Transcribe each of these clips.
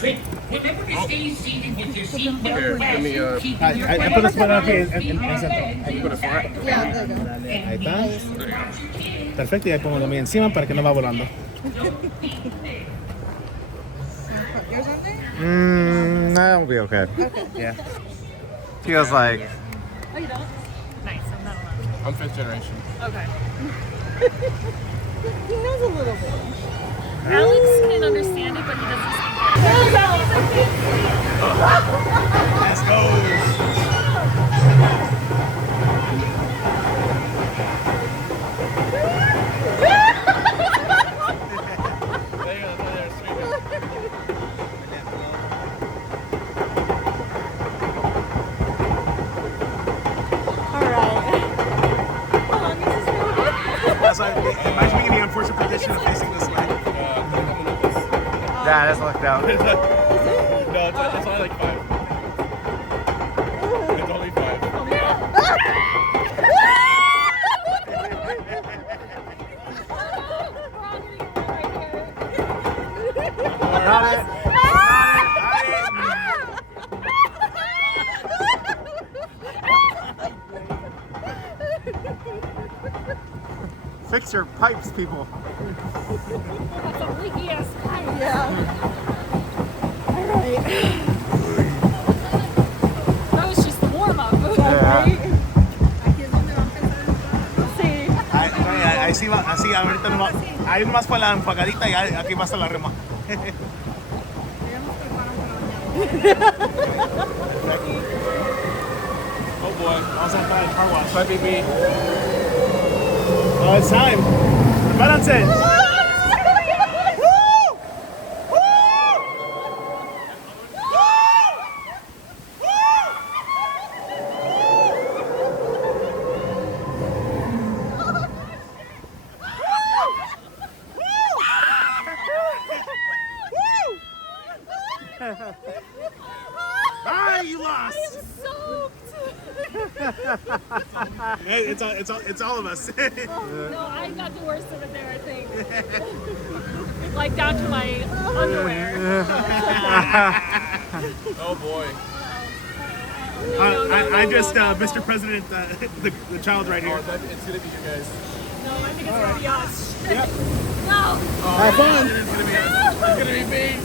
trip. Remember to stay seated with your seatbelt fastened, keeping your Ahí credit puedes poner card aquí in en your el centro. hand. Ahí puedes poner. Yeah, Ahí está. Perfecto, y ahí pongo la mía encima para que no va volando. yours on there? That'll be okay. Okay. Yeah. Feels like. Oh, you don't? Nice, I'm not allowed. I'm 5th generation. Okay. He knows a little bit. Alex can understand it, but he doesn't speak it. Let's go. Imagine being in the unfortunate position of facing this way. Yeah, that's looked out. No, it's only like 5. It's only 5. Got it. Fix your pipes, people. That's a leaky ass pipe. Yeah. Alright. That was just the warm up. Yeah. Sí. Ahí sí va, así ahorita no va. Ahí nomás fue la enfocadita y aquí va a estar la rema. Oh boy, vamos a entrar al car wash. Bye, baby. Oh, it's time. Prepárense. Ah, you lost. It's all of us. No, I got the worst of it there, I think. Like down to my underwear. Oh boy. No, I just, Mr. President, the child right here. It's gonna be you guys. No, I think it's gonna be us. Yep. No! Have fun. It's gonna be us. It's gonna be me.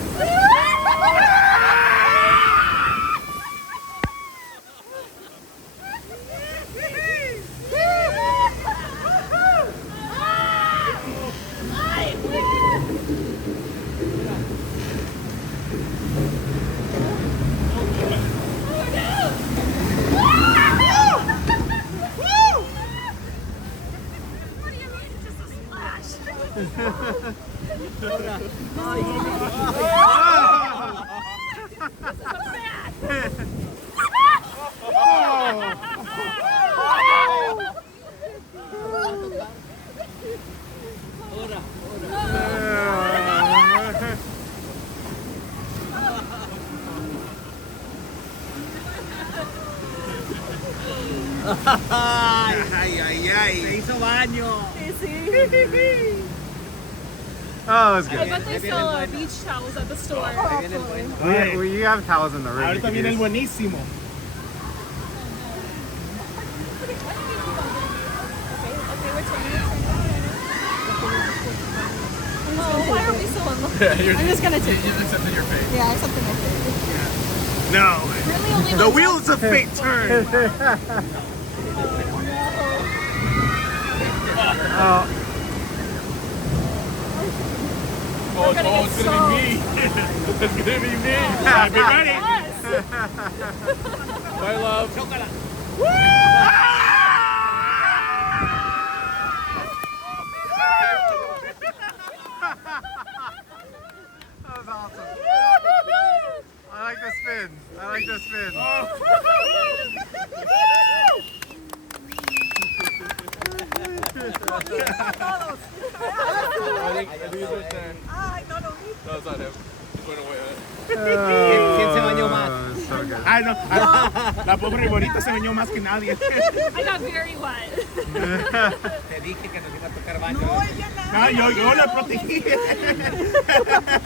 Ay. Se hizo baño. Oh, it was I good. bet they sell beach towels at the store. We have towels in the room. Ahorita viene el buenísimo. Oh, why are we so unlucky? I'm just gonna take it. Accepted your fate. Yeah, I accepted my fate. No. Really only The like wheels of fate turn. Oh, It's gonna be me. It's gonna be me. Be ready. Bye, love. that was awesome. I like the spins. I like the spins. I think he's right there. No, it's not him. He's going away. ¿Quién se bañó más? So good. Ay, no. La pobre bonita se bañó más que nadie. I got very wet. Te dije que nos iba a tocar baño. No, yo la protegí.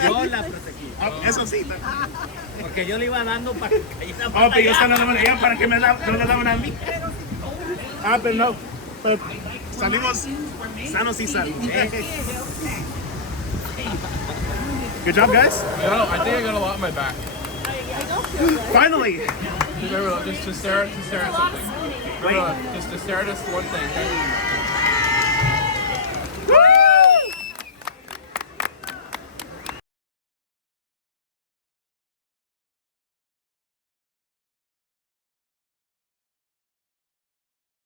Yo la protegí. Oh, eso sí. Porque yo le iba dando para que cayera Oh, para pero yo allá. se la daban a ella para que me no la daban a mí. Ah, pero no. Pero salimos sanos y salvos. Good job, guys. No, I think I got a lot in my back. Finally. Just to stare at A something. lot of spinning. No, just to stare at us one thing. Okay?